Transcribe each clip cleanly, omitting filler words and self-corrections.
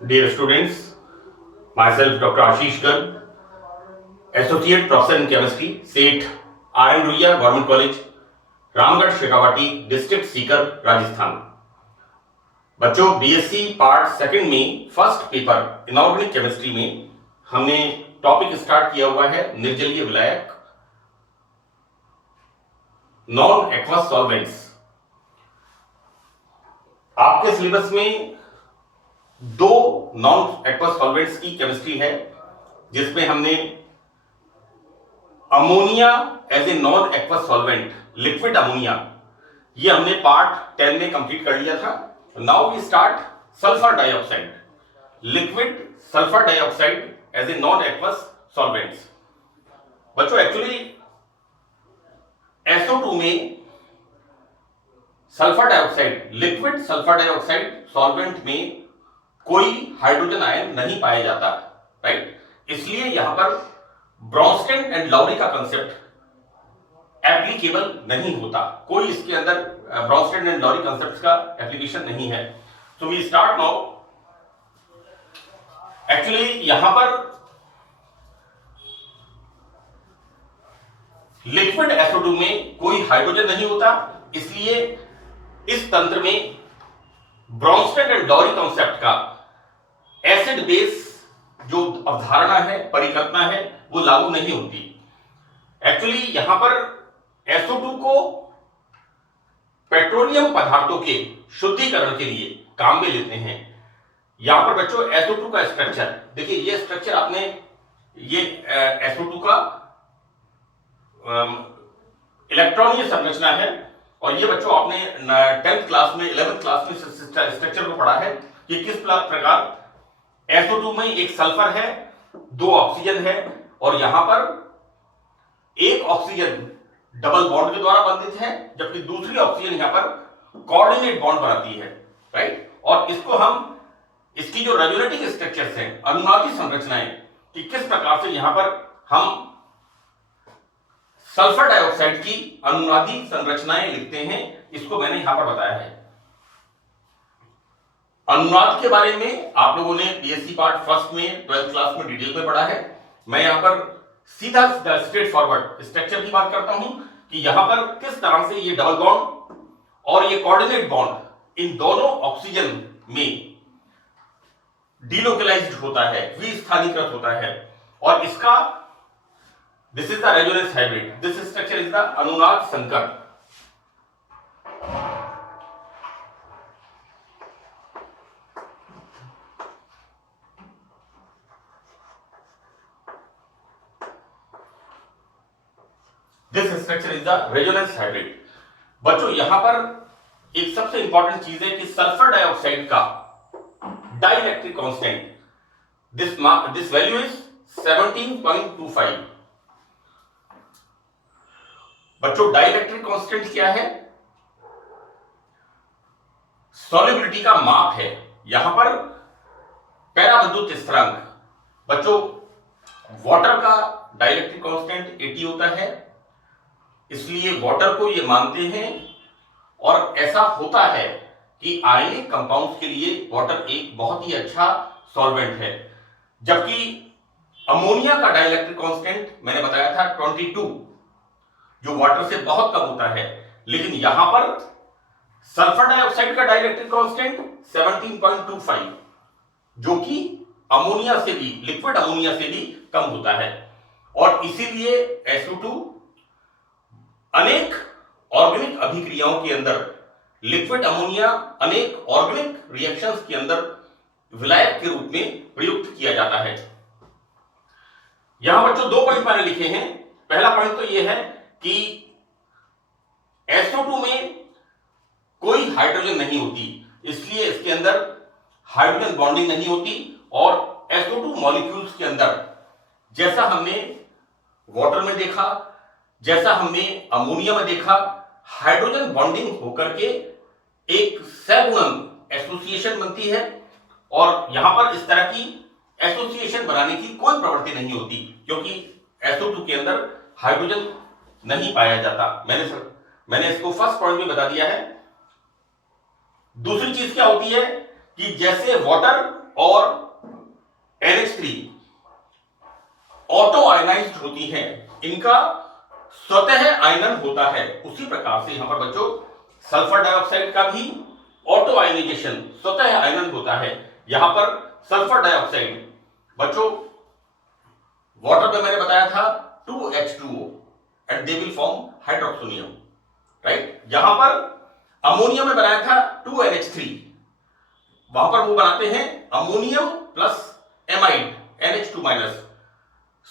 Dear students, myself Dr. Ashish Garg, Associate Professor in Chemistry, SET, R. M. Ruia, Government College, Ramgarh Shekhawati, district Sikar, Rajasthan. बच्चों, BSc part second में first paper inorganic chemistry में हमने topic start किया हुआ है निर्जलीय विलायक, नॉन एक्वस सॉल्वेंट्स। आपके सिलेबस में दो नॉन एक्वस सॉल्वेंट्स की केमिस्ट्री है, जिसमें हमने ammonia as a non aqueous solvent, liquid ammonia, ये हमने पार्ट 10 में कंप्लीट कर लिया था। Now we start sulphur dioxide, liquid sulphur dioxide as a non aqueous solvents. बच्चों, एक्चुअली SO2 में sulphur dioxide, liquid sulphur dioxide solvent में कोई हाइड्रोजन आयन नहीं पाया जाता, राइट। इसलिए यहां पर ब्रॉन्स्टेन एंड लाउरी का कंसेप्ट एप्लीकेबल नहीं होता, कोई इसके अंदर ब्रॉन्स्टेन एंड लाउरी कंसेप्ट का एप्लीकेशन नहीं है। So we start now. Actually यहां पर लिक्विड SO2 में कोई हाइड्रोजन नहीं होता, इसलिए इस तंत्र में ब्रॉन्स्टेन एंड लाउरी कंसेप्ट का एसिड बेस जो अवधारणा है, परिकल्पना है, वो लागू नहीं होती। एक्चुअली यहां पर SO2 को पेट्रोलियम पदार्थों के शुद्धिकरण के लिए काम में लेते हैं। यहां पर बच्चों SO2 का स्ट्रक्चर देखिए, ये स्ट्रक्चर आपने, ये SO2 का इलेक्ट्रॉनीय संरचना है, और ये बच्चों आपने 10th क्लास में, 11th क्लास में स्ट्रक्चर को पढ़ा है कि किस प्रकार SO2 में एक सल्फर है, दो ऑक्सीजन है, और यहां पर एक ऑक्सीजन डबल बॉन्ड के द्वारा बंधित है, जबकि दूसरी ऑक्सीजन यहां पर कोऑर्डिनेट बॉन्ड बनाती है, राइट। और इसको हम, इसकी जो रेजोनेटिंग स्ट्रक्चर्स हैं, अनुनादी संरचनाएं, कि किस प्रकार से यहां पर हम सल्फर डाइऑक्साइड की अनुनादी संरचनाएं लिखते हैं, इसको मैंने यहां पर बताया है। अनुनाद के बारे में आप लोगों ने बीएससी पार्ट फर्स्ट में 12th क्लास में डिटेल में पढ़ा है। मैं यहां पर सीधा स्ट्रेट फॉरवर्ड स्ट्रक्चर की बात करता हूं कि यहां पर किस तरह से ये डबल बॉन्ड और ये कोऑर्डिनेट बॉन्ड, इन दोनों ऑक्सीजन में डीलोकलाइज्ड होता है, विस्थानीकृत होता है, और इसका this is the resonance hybrid, this structure is the अनुनाद संकर। This structure is the resonance hybrid. बच्चों, यहां पर एक सबसे इंपॉर्टेंट चीज है कि सल्फर डाइऑक्साइड का dielectric constant, this value is 17.25। बच्चों, डाइइलेक्ट्रिक कांस्टेंट क्या है? सॉल्युबिलिटी का माप है। यहां पर पैराविद्युत स्थिरांक, बच्चों वाटर का डाइइलेक्ट्रिक कांस्टेंट 80 होता है, इसलिए वाटर को ये मानते हैं, और ऐसा होता है कि आयनिक कंपाउंड्स के लिए वाटर एक बहुत ही अच्छा सॉल्वेंट है। जबकि अमोनिया का डाइइलेक्ट्रिक कांस्टेंट मैंने बताया था 22, जो वाटर से बहुत कम होता है, लेकिन यहां पर सल्फर डाइऑक्साइड का डाइइलेक्ट्रिक कांस्टेंट 17.25, जो कि अमोनिया से भी, लिक्विड अमोनिया से भी कम होता है। और इसीलिए SO2 अनेक ऑर्गेनिक अभिक्रियाओं के अंदर, लिक्विड अमोनिया अनेक ऑर्गेनिक रिएक्शंस के अंदर विलायक के रूप में प्रयुक्त किया जाता है। यहां बच्चों दो पॉइंट मैंने लिखे हैं। पहला पॉइंट तो यह है कि SO2 में कोई हाइड्रोजन नहीं होती, इसलिए इसके अंदर हाइड्रोजन बॉन्डिंग नहीं होती, और SO2 मॉलिक्यूल्स के अंदर, जैसा हमने वाटर में देखा, जैसा हमने अमोनिया में देखा, हाइड्रोजन बॉन्डिंग होकर के एक सहगुणन एसोसिएशन बनती है, और यहां पर इस तरह की एसोसिएशन बनाने की कोई प्रवृत्ति नहीं होती, क्योंकि SO2 के अंदर हाइड्रोजन नहीं पाया जाता। मैंने इसको फर्स्ट पॉइंट में बता दिया है। दूसरी चीज क्या होती है कि जैसे वाटर और NH3 ऑटो आयनाइज्ड होती हैं, इनका स्वतः आयनन होता है। उसी प्रकार से यहां पर बच्चों सल्फर डाइऑक्साइड का भी ऑटो आयनाइजेशन स्वतः आयनन होता है। यहां पर सल्फर डाइऑक्साइड बच्चों वाटर में मैंने बताया था 2H2O and they will form hydroxonium, right. यहां पर अमोनियम में बनाया था 2NH3, वहां पर वो बनाते हैं ammonium plus amide NH2 minus,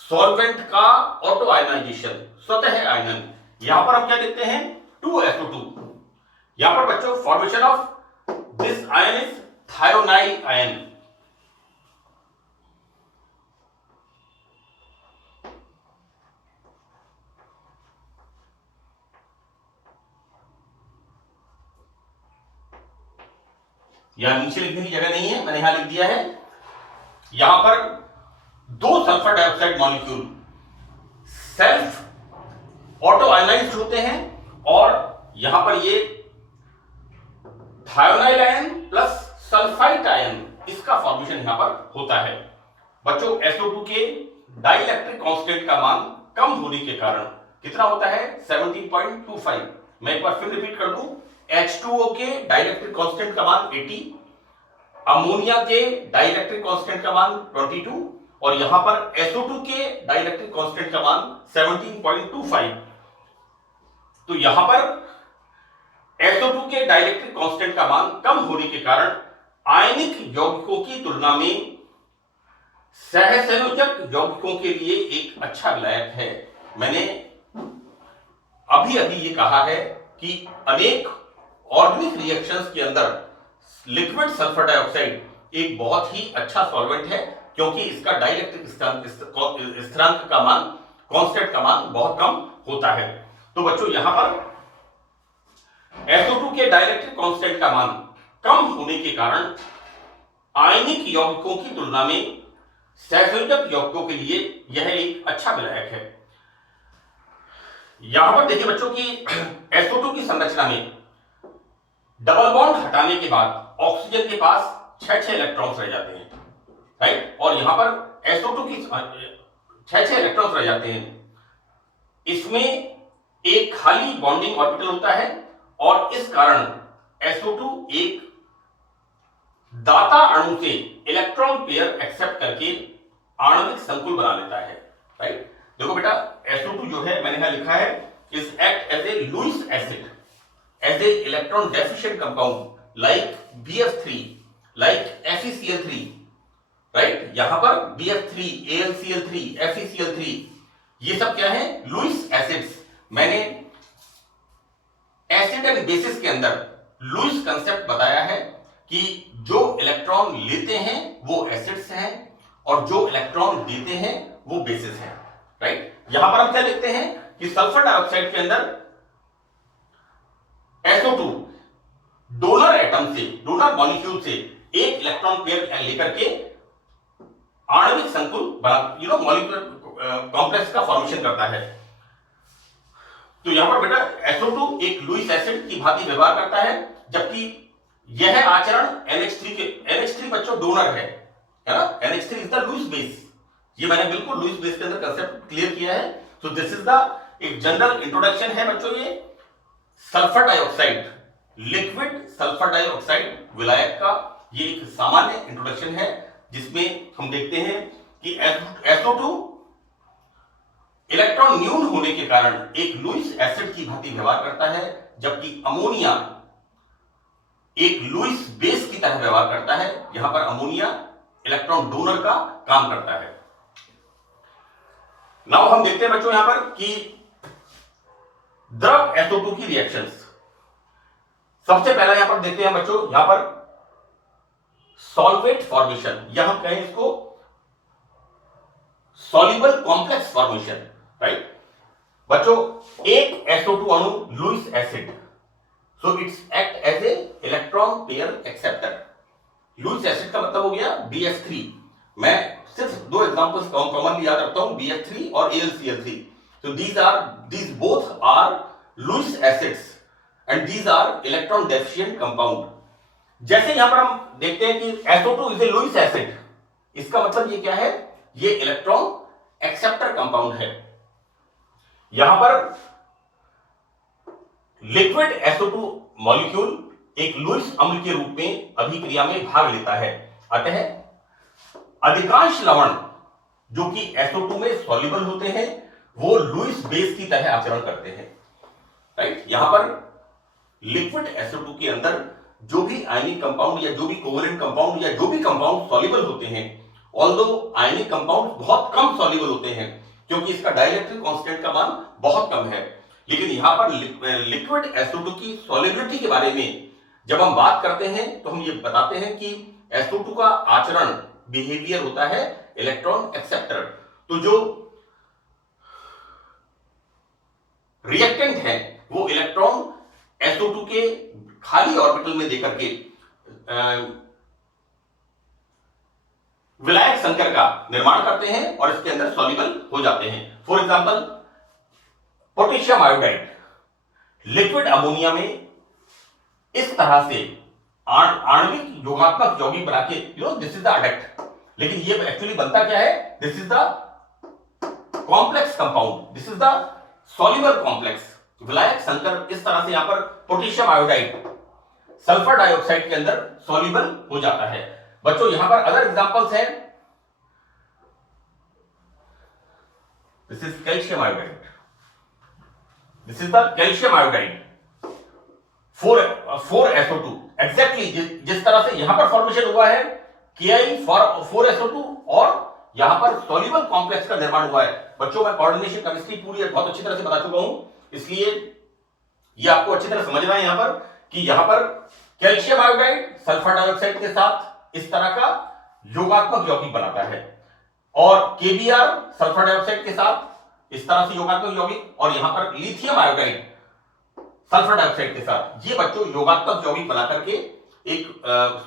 solvent का ऑटो आयनाइजेशन स्वतः आयनन। यहां पर हम क्या देखते हैं 2SO2। यहां पर बच्चों formation of this ion is thionyl ion. यहां नीचे लिखने की जगह नहीं है, मैंने यहां लिख दिया है। यहां पर दो sulphur dioxide molecule self auto ionised होते हैं और यहां पर ये thionyl ion plus sulphide ion, इसका फॉर्मेशन यहां पर होता है। बच्चों SO2 के डाइइलेक्ट्रिक कांस्टेंट का मान कम होने के कारण कितना होता है 17.25। मैं एक बार फिर रिपीट कर दूं, H2O के डाइइलेक्ट्रिक कांस्टेंट का मान 80, अमोनिया के डाइइलेक्ट्रिक कांस्टेंट का मान 22 और यहां पर SO2 के डाइइलेक्ट्रिक कांस्टेंट का मान 17.25। तो यहां पर SO2 के डाइइलेक्ट्रिक कांस्टेंट का मान कम होने के कारण आयनिक यौगिकों की तुलना में सहसंयोजक यौगिकों के लिए एक अच्छा विलायक है। मैंने अभी अभी ये कहा है कि अनेक ऑर्गेनिक रिएक्शंस के अंदर लिक्विड सल्फर डाइऑक्साइड एक बहुत ही अच्छा सॉल्वेंट है, क्योंकि इसका डाइइलेक्ट्रिक स्थिरांक का मान, कांस्टेंट का मान बहुत कम होता है। तो बच्चों यहां पर SO2 के डाइइलेक्ट्रिक कांस्टेंट का मान कम होने के कारण आयनिक यौगिकों की तुलना में सहसंयोजक यौगिकों के लिए यह एक अच्छा विलायक है। यहां पर देखिए बच्चों की SO2 की संरचना में डबल बॉन्ड हटाने के बाद ऑक्सीजन के पास 6 इलेक्ट्रॉन्स रह जाते हैं, राइट। और यहां पर SO2 की 6 इलेक्ट्रॉन्स रह जाते हैं। इसमें एक खाली बॉन्डिंग ऑर्बिटल होता है और इस कारण SO2 एक दाता अणु से इलेक्ट्रॉन पेयर एक्सेप्ट करके आणविक संकुल बना लेता है, राइट। देखो बेटा SO2 जो है मैंने यहां लिखा है is act as a Lewis acid, as a electron deficient compound like BF3, like FeCl3, right. यहां पर BF3, AlCl3, FeCl3 ये सब क्या है लुईस एसिड्स। मैंने एसिड एंड बेसिस के अंदर लुईस कंसेप्ट बताया है कि जो इलेक्ट्रॉन लेते हैं वो एसिड्स हैं और जो इलेक्ट्रॉन देते हैं वो बेसिस हैं, राइट। यहां पर हम क्या लिखते हैं कि सल्फर डाइऑक्साइड के अंदर SO2 डोनर एटम से, डोनर मॉलिक्यूल से एक इलेक्ट्रॉन पेयर लेकर के आणविक संकुल बना, मॉलिक्यूलर कॉम्प्लेक्स का फॉर्मेशन करता है। तो यहां पर बेटा SO2 एक लुईस एसिड की भांति व्यवहार करता है, जबकि यह आचरण NH3 बच्चों डोनर है ना। NH3 is the Lewis base. ये मैंने बिल्कुल लुईस बेस के अंदर कंसेप्ट क्लियर किया है। तो दिस इज द एक जनरल इंट्रोडक्शन है बच्चों ये sulphur dioxide, liquid sulphur dioxide विलायक का ये एक सामान्य इंट्रोडक्शन है, जिसमें हम देखते हैं कि SO2 इलेक्ट्रॉन न्यून होने के कारण एक लुईस एसिड की भांति व्यवहार करता है, जबकि अमोनिया एक लुईस बेस की तरह व्यवहार करता है। यहां पर अमोनिया इलेक्ट्रॉन डोनर का काम करता है। नाउ हम देखते हैं बच्चों यहां पर कि द्रव SO2 की रिएक्शंस। सबसे पहला यहां पर देखते हैं बच्चों, यहां पर सॉल्वेट फॉर्मेशन, या हम कहें इसको सॉल्युबल कॉम्प्लेक्स फॉर्मेशन, राइट। बच्चों एक SO2 अणु Lewis acid, so it's act as a electron pair acceptor. Lewis acid का मतलब हो गया BF3। मैं सिर्फ दो एग्जांपल्स कॉमनली याद रखता हूं, BF3 और AlCl3। so these both are Lewis acids and these are electron deficient compound। जैसे यहां पर हम देखते हैं कि SO2 is a Lewis acid, इसका मतलब ये क्या है, ये इलेक्ट्रॉन एक्सेप्टर कंपाउंड है। यहां पर लिक्विड SO2 मॉलिक्यूल एक लुईस अम्ल के रूप में अभिक्रिया में भाग लेता है। अतः अधिकांश लवण जो कि SO2 में सॉल्युबल होते हैं वो लुईस बेस की तरह आचरण करते हैं, राइट। यहां पर लिक्विड SO2 के अंदर जो भी आयनिक कंपाउंड या जो भी कोवेलेंट कंपाउंड या जो भी कंपाउंड सॉल्युबल होते हैं, ऑल्दो आयनिक कंपाउंड बहुत कम सॉल्युबल होते हैं क्योंकि इसका डाइलेक्ट्रिक कांस्टेंट का मान बहुत कम है। लेकिन यहां पर लिक्विड SO2 की सॉल्युबिलिटी के बारे में जब हम बात करते हैं तो हम ये बताते हैं कि SO2 का आचरण बिहेवियर होता है इलेक्ट्रॉन एक्सेप्टर। तो जो रिएक्टेंट है वो इलेक्ट्रॉन SO2 के खाली ऑर्बिटल में देकर के विलायक संकर का निर्माण करते हैं और इसके अंदर सॉल्युबल हो जाते हैं। For example potassium iodide liquid ammonia में इस तरह से आणविक योगात्मक यौगिक बना के, दिस इज द अडक्ट, लेकिन ये एक्चुअली बनता क्या है, this is the complex compound, this is the soluble complex. विलायक संकर इस तरह से यहां पर पोटेशियम आयोडाइड सल्फर डाइऑक्साइड के अंदर सॉल्युबल हो जाता है। बच्चों यहां पर अदर एग्जांपल्स हैं, this is calcium iodide, this is the calcium iodide 4SO2, exactly जिस तरह से यहां पर फॉर्मेशन हुआ है Ki4SO2 और यहां पर सॉल्युबल कॉम्प्लेक्स का निर्माण हुआ है। बच्चों मैं कोऑर्डिनेशन केमिस्ट्री पूरी बहुत अच्छी तरह से बता चुका हूं, इसलिए ये आपको अच्छी तरह समझना है यहां पर कि यहां पर कैल्शियम आयोडाइड सल्फर डाइऑक्साइड के साथ इस तरह का योगात्मक यौगिक बनाता है और KBr सल्फर डाइऑक्साइड के साथ इस तरह से योगात्मक यौगिक, और यहां पर लिथियम आयोडाइड सल्फर डाइऑक्साइड के साथ, ये बच्चों योगात्मक यौगिक बना करके एक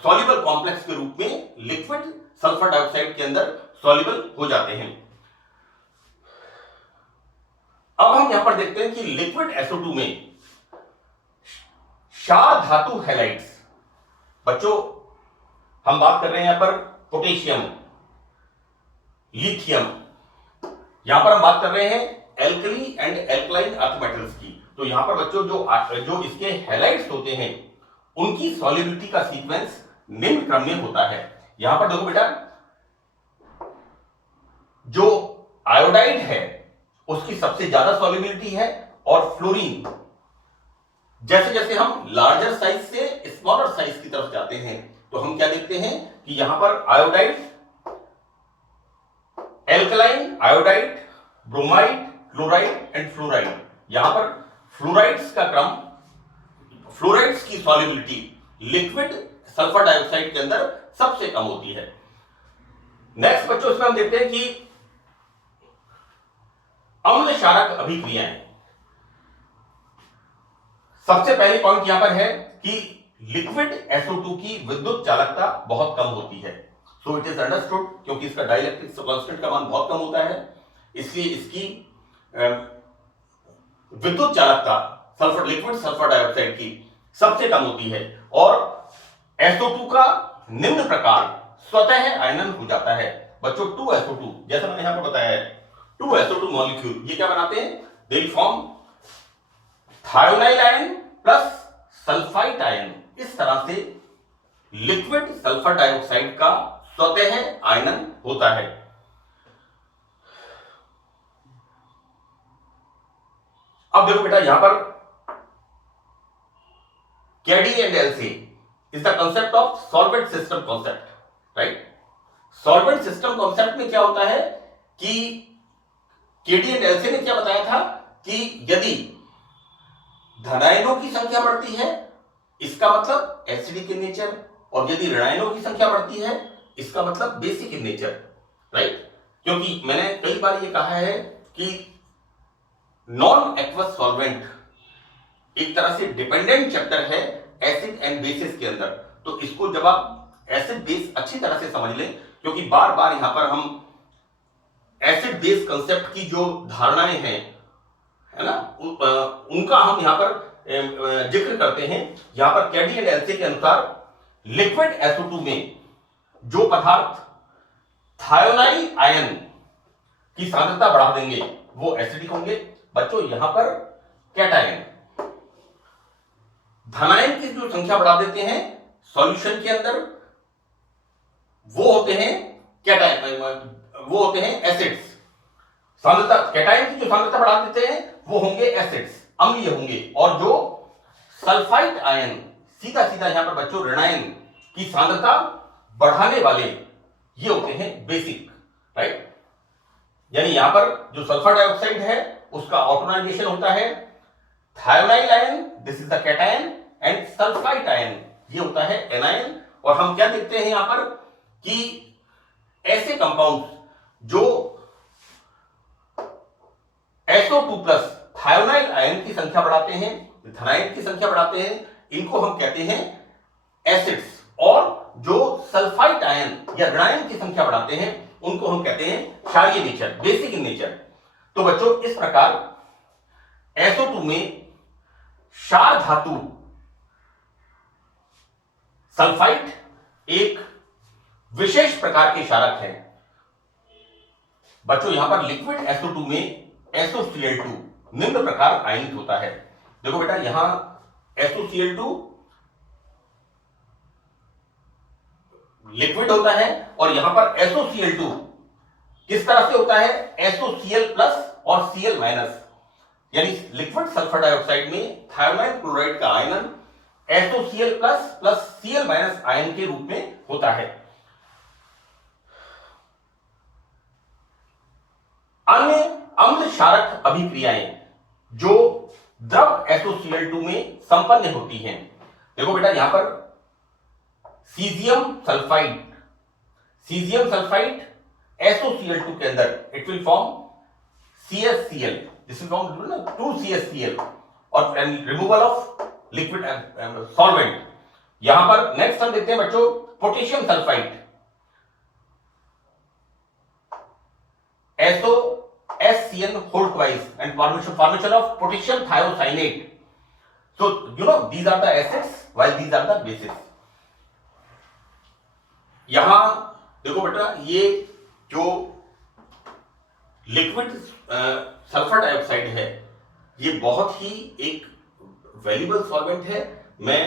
सॉल्युबल कॉम्प्लेक्स के रूप में लिक्विड सल्फर डाइऑक्साइड के अंदर सॉल्युबल हो जाते हैं। अब हम यहां पर देखते हैं कि लिक्विड SO2 में क्षार धातु हैलाइड्स, बच्चों हम बात कर रहे हैं यहां पर पोटेशियम, लिथियम, यहां पर हम बात कर रहे हैं alkali and alkaline earth metals की। तो यहां पर बच्चों जो इसके हैलाइड्स होते हैं उनकी सॉल्युबिलिटी का सीक्वेंस निम्न क्रम में होता है। यहां पर देखो बेटा, जो आयोडाइड है उसकी सबसे ज्यादा सॉल्युबिलिटी है और फ्लोरीन, जैसे जैसे हम लार्जर साइज से स्मॉलर साइज की तरफ जाते हैं तो हम क्या देखते हैं कि यहां पर iodide, alkaline, iodide, bromide, chloride and fluoride, यहां पर फ्लोराइड्स का क्रम, फ्लोराइड्स की सॉल्युबिलिटी लिक्विड सल्फर डाइऑक्साइड के अंदर सबसे कम होती है। नेक्स्ट बच्चों इसमें हम देखते हैं कि अम्ल क्षारक अभिक्रियाएं। सबसे पहले पॉइंट यहां पर है कि लिक्विड SO2 की विद्युत चालकता बहुत कम होती है। सो इट इज अंडरस्टूड, क्योंकि इसका डाइलेक्ट्रिक कांस्टेंट का मान बहुत कम होता है, इसलिए इसकी विद्युत चालकता सल्फर, लिक्विड सल्फर डाइऑक्साइड की सबसे कम होती है और SO2 का निम्न प्रकार स्वतः आयनन हो जाता है। बच्चों 2SO2, जैसा मैंने यहां पर बताया है, 2SO2 मॉलिक्यूल ये क्या बनाते हैं, दे will form thionyl ion plus sulphide ion. इस तरह से लिक्विड सल्फर डाइऑक्साइड का स्वतः आयनन होता है। अब देखो बेटा, यहां पर KD and LC is the concept of solvent system concept, right? solvent system concept में क्या होता है कि KD and LC ने क्या बताया था कि यदि धनायनों की संख्या बढ़ती है इसका मतलब एसिडिक इन नेचर, और यदि ऋणायनों की संख्या बढ़ती है इसका मतलब बेसिक इन नेचर, राइट। क्योंकि मैंने कई बार ये कहा है कि नॉन एक्वस सॉल्वेंट एक तरह से डिपेंडेंट चैप्टर है एसिड एंड बेसिस के अंदर। तो इसको जब आप एसिड बेस अच्छी तरह से समझ लें, क्योंकि बार बार यहां पर हम एसिड बेस कंसेप्ट की जो धारणाएं हैं, है ना, उनका हम यहां पर जिक्र करते हैं। यहां पर KD एंड LC के अनुसार लिक्विड SO2 में जो पदार्थ थायोनाइल आयन की सांद्रता बढ़ा देंगे वो एसिडिक होंगे। बच्चों यहां पर कैटायन धनायन की जो संख्या बढ़ा देते हैं सॉल्यूशन के अंदर वो होते हैं कैटायन, वो होते हैं एसिड्स। सांद्रता कैटायन की जो सांद्रता बढ़ा देते हैं वो होंगे एसिड्स, अम्लीय होंगे। और जो सल्फाइड आयन सीधा सीधा यहां पर बच्चों ऋणायन की सांद्रता बढ़ाने वाले ये होते हैं बेसिक, राइट। यानी यहां पर जो सल्फर डाइऑक्साइड है उसका ऑटोनाइजेशन होता है thionyl ion, this is the cation, and sulphide ion ये होता है एनायन। और हम क्या देखते हैं यहां पर कि ऐसे कंपाउंड जो SO2 प्लस थायोनाइल आयन की संख्या बढ़ाते हैं, धनायन की संख्या बढ़ाते हैं, इनको हम कहते हैं एसिड्स। और जो सल्फाइड आयन या ऋणायन की संख्या बढ़ाते हैं उनको हम कहते हैं क्षारीय नेचर, बेसिक इन नेचर। तो बच्चों इस प्रकार SO2 में क्षार धातु सल्फाइड एक विशेष प्रकार के क्षारक है। बच्चों यहां पर लिक्विड SO2 में SOCl2 निम्न प्रकार आयनित होता है। देखो बेटा यहां SOCl2 लिक्विड होता है और यहां पर SOCl2 किस तरह से होता है SOCl प्लस और Cl माइनस। यानी लिक्विड सल्फर डाइऑक्साइड में थायोनाइल क्लोराइड का आयनन SOCl plus plus Cl minus ion के रूप में होता है। अन्य अम्ल क्षारक अभिक्रियाएं जो द्रव SOCl2 में संपन्न होती हैं। देखो बेटा यहां पर सीजियम सल्फाइड SOCl2 के अंदर it will form CSCl, this will form 2CSCl और रिमूवल ऑफ लिक्विड सॉल्वेंट। यहां पर नेक्स्ट हम देखते हैं बच्चों potassium sulphide SOSCN whole twice and formation of potassium thiocyanate. So you know these are the acids while these are the bases. यहां देखो बेटा ये जो लिक्विड सल्फर डाइऑक्साइड है ये बहुत ही एक वैल्यूएबल सॉल्वेंट है। मैं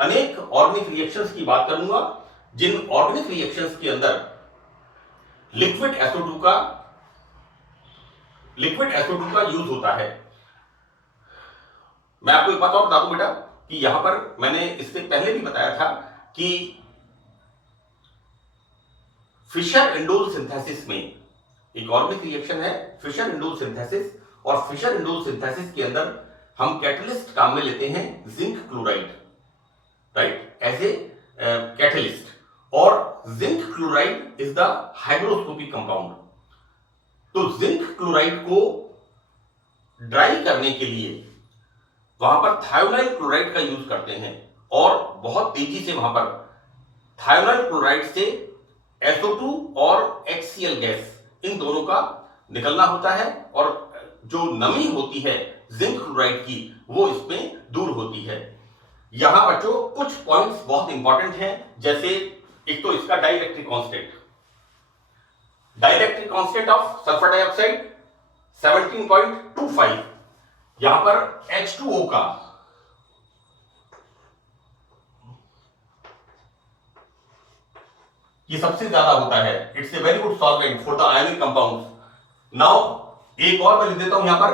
अनेक ऑर्गेनिक रिएक्शंस की बात करूंगा जिन ऑर्गेनिक रिएक्शंस के अंदर लिक्विड SO2 का यूज होता है। मैं आपको एक बात और बता दूं बेटा कि यहां पर मैंने इससे पहले भी बताया था कि फिशर इंडोल सिंथेसिस में एक ऑर्गेनिक रिएक्शन है फिशर इंडोल सिंथेसिस, और फिशर इंडोल सिंथेसिस के अंदर हम कैटलिस्ट काम में लेते हैं zinc chloride, right, as a catalyst. और zinc chloride is the hygroscopic compound. तो जिंक क्लोराइड को ड्राई करने के लिए वहां पर थायोनाइल क्लोराइड का यूज करते हैं और बहुत तेजी से वहां पर थायोनाइल क्लोराइड से SO2 और HCl गैस इन दोनों का निकलना होता है और जो नमी होती है जिंक क्लोराइड की वो इसमें दूर होती है। यहां बच्चों कुछ पॉइंट्स बहुत इंपॉर्टेंट हैं, जैसे एक तो इसका dielectric constant of sulphur dioxide 17.25। यहां पर H2O का ये सबसे ज्यादा होता है। It's a very good solvent for the ionic compounds. Now एक और मैं लिख देता हूं यहां पर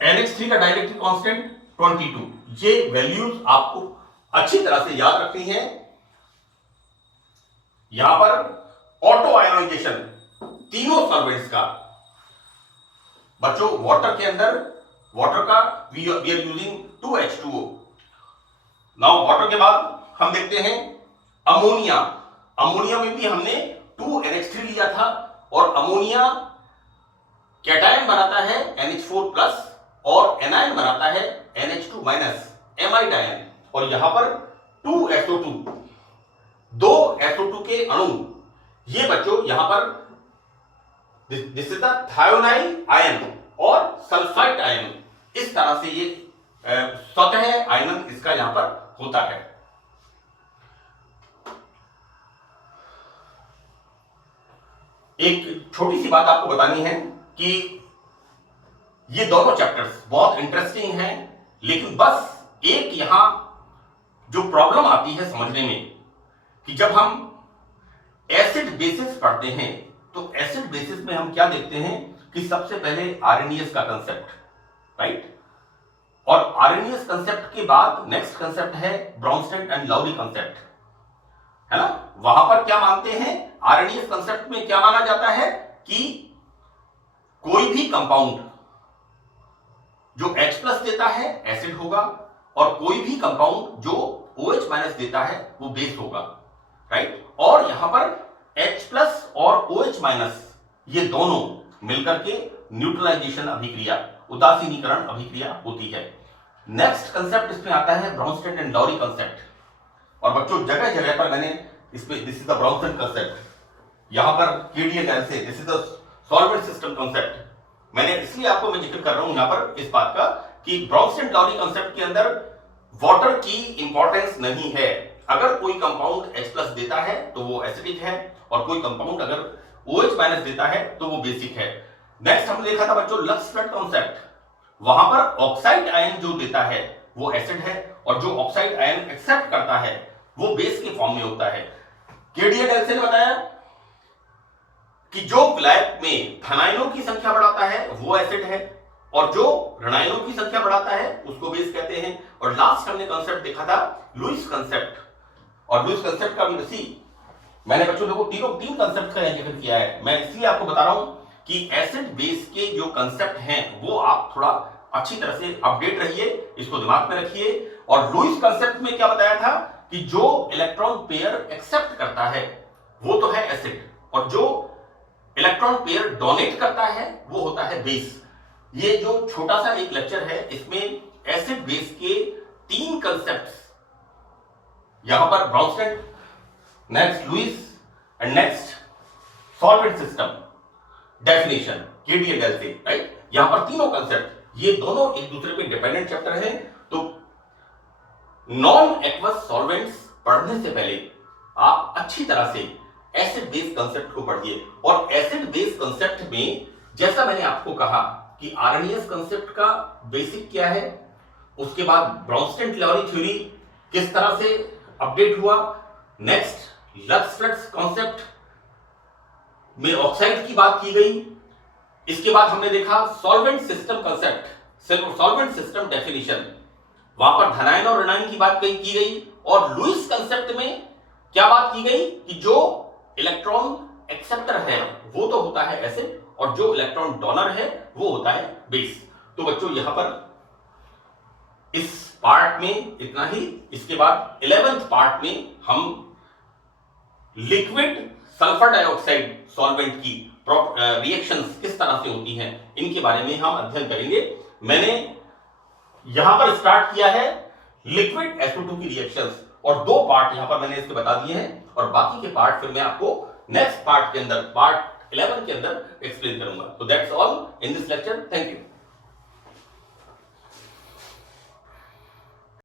NH3 का डाइलेक्ट्रिक कांस्टेंट 22। ये वैल्यूज आपको अच्छी तरह से याद रखनी है। यहां पर ऑटो आयोनाइजेशन तीनों सॉल्वेंट्स का बच्चों वाटर के अंदर वाटर का we are using 2H2O। Now water के बाद हम देखते हैं अमोनिया में भी हमने 2NH3 लिया था और अमोनिया कैटायन बनाता है NH4 प्लस और एनायन बनाता है NH2 माइनस एमाइड आयन। और यहां पर 2SO2 दो SO2 के अणु ये बच्चों यहां पर this is the thionyl ion और सल्फाइड आयन। इस तरह से ये स्वतः आयनन इसका यहां पर होता है। एक छोटी सी बात आपको बतानी है कि ये दोनों चैप्टर्स बहुत इंटरेस्टिंग हैं, लेकिन बस एक यहां जो प्रॉब्लम आती है समझने में कि जब हम एसिड बेसिस पढ़ते हैं तो एसिड बेसिस में हम क्या देखते हैं कि सबसे पहले आरएनएस का कंसेप्ट, राइट, और आरएनएस कंसेप्ट के बाद नेक्स्ट कंसेप्ट है ब्राउनस्टेड एंड लाउरी कंसेप्ट, है ना। वहां पर क्या मानते हैं, आरएनएस कंसेप्ट में क्या माना जाता है कि कोई भी कंपाउंड जो H+ देता है एसिड होगा और कोई भी कंपाउंड जो OH- देता है वो बेस होगा, राइट। और यहां पर H+ और OH- ये दोनों मिलकर के न्यूट्रलाइजेशन अभिक्रिया, उदासीनीकरण अभिक्रिया होती है। नेक्स्ट कंसेप्ट इसमें आता है ब्राउनस्टेड एंड लाउरी कंसेप्ट। और बच्चों जगह जगह पर मैंने इसमें दिस इज द ब्राउनस्टेड कंसेप्ट, यहां पर KDL से this is the solvent system concept. मैंने इसलिए आपको मैं जिक्र कर रहा हूं यहां पर इस बात का कि ब्राउनस्टेड लाउरी कंसेप्ट के अंदर वाटर की इंपॉर्टेंस नहीं है। अगर कोई कंपाउंड H+ देता है तो वो एसिडिक है और कोई कंपाउंड अगर OH- देता है तो वो बेसिक है। नेक्स्ट हमने देखा था बच्चों लक्स फ्लड कॉन्सेप्ट, वहां पर ऑक्साइड आयन जो देता है वो एसिड है और जो ऑक्साइड आयन एक्सेप्ट करता है वो बेस के फॉर्म में होता है। KDL ने बताया कि जो विलायक में धनायनों की संख्या बढ़ाता है वो एसिड है और जो ऋणायनों की संख्या बढ़ाता है उसको बेस कहते हैं। और लास्ट हमने कंसेप्ट देखा था लुईस कंसेप्ट, और लुईस कंसेप्ट का भी वैसी मैंने बच्चों देखो तीन कंसेप्ट का जिक्र किया है। मैं इसलिए आपको बता रहा हूं कि एसिड बेस के जो कंसेप्ट हैं वो आप थोड़ा अच्छी तरह से अपडेट रहिए, इसको दिमाग में रखिए। और लुईस कंसेप्ट में क्या बताया था कि जो इलेक्ट्रॉन पेयर एक्सेप्ट करता है वो तो है एसिड और जो इलेक्ट्रॉन पेयर डोनेट करता है वो होता है बेस। ये जो छोटा सा एक लेक्चर है इसमें एसिड बेस के 3 कंसेप्ट्स, यहां पर Bronsted, next Lewis and next solvent system definition KDL से, राइट। यहां पर तीनों कंसेप्ट ये दोनों एक दूसरे पे डिपेंडेंट चैप्टर हैं। तो नॉन एक्वस सॉल्वेंट्स पढ़ने से पहले आप अच्छी तरह से एसिड बेस कंसेप्ट को पढ़िए। और एसिड बेस कंसेप्ट में जैसा मैंने आपको कहा कि आरएनएस कंसेप्ट का बेसिक क्या है, उसके बाद ब्राउनस्टेड लाउरी थ्योरी किस तरह से अपडेट हुआ, नेक्स्ट लक्स फ्लड कॉन्सेप्ट में ऑक्साइड की बात की गई, इसके बाद हमने देखा solvent system concept, solvent system definition, वहां पर धनायन और ऋणायन की बात की गई। और लुईस कंसेप्ट में क्या बात की गई कि जो इलेक्ट्रॉन एक्सेप्टर है वो तो होता है एसिड और जो इलेक्ट्रॉन डोनर है वो होता है बेस। तो बच्चों यहां पर इस पार्ट में इतना ही। इसके बाद 11th पार्ट में हम लिक्विड सल्फर डाइऑक्साइड सॉल्वेंट की रिएक्शंस किस तरह से होती हैं इनके बारे में हम अध्ययन करेंगे। मैंने यहां पर स्टार्ट किया है लिक्विड SO2 की रिएक्शंस और 2 पार्ट यहां पर मैंने इसके बता दिए हैं और बाकी के पार्ट फिर मैं आपको नेक्स्ट पार्ट के अंदर पार्ट 11 के अंदर एक्सप्लेन करूंगा। तो that's all in this lecture, thank you.